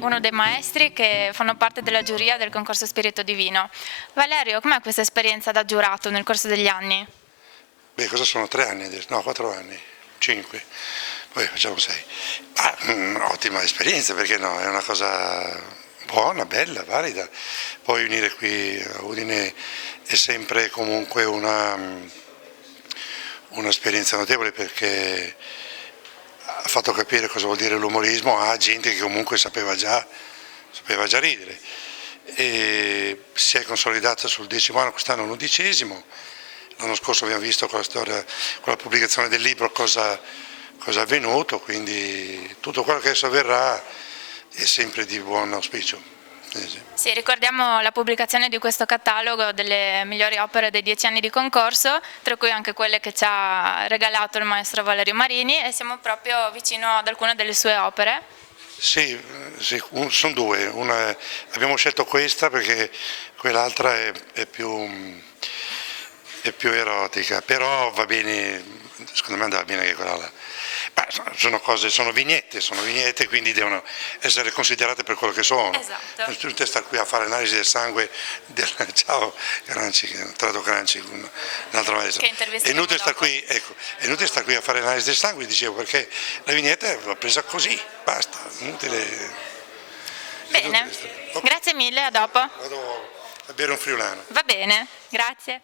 uno dei maestri che fanno parte della giuria del concorso Spirito Divino. Valerio, com'è questa esperienza da giurato nel corso degli anni? Beh, cosa sono 3 anni adesso? No, 4 anni, 5, poi facciamo 6. Ottima esperienza, perché no? È una cosa buona, bella, valida. Poi venire qui a Udine è sempre comunque un'esperienza notevole, perché ha fatto capire cosa vuol dire l'umorismo a gente che comunque sapeva già ridere. E si è consolidata sul 10° anno, quest'anno l'11°. L'anno scorso abbiamo visto con la storia, con la pubblicazione del libro cosa è avvenuto, quindi tutto quello che adesso avverrà è sempre di buon auspicio. Sì. Sì, ricordiamo la pubblicazione di questo catalogo delle migliori opere dei 10 anni di concorso, tra cui anche quelle che ci ha regalato il maestro Valerio Marini, e siamo proprio vicino ad alcune delle sue opere. Sì, sono due. Abbiamo scelto questa perché quell'altra è più erotica, però va bene, secondo me andava bene anche quella là. Ma sono vignette, quindi devono essere considerate per quello che sono. Esatto. Non è inutile stare qui a fare analisi del sangue ciao Granci, Trato Granci, un altro maestro. Che È intervisteremo inutile star dopo. qui, ecco, è inutile star qui a fare analisi del sangue, dicevo, perché la vignetta va presa così, basta, inutile. Bene, grazie mille, a dopo. Vado a bere un friulano. Va bene, grazie.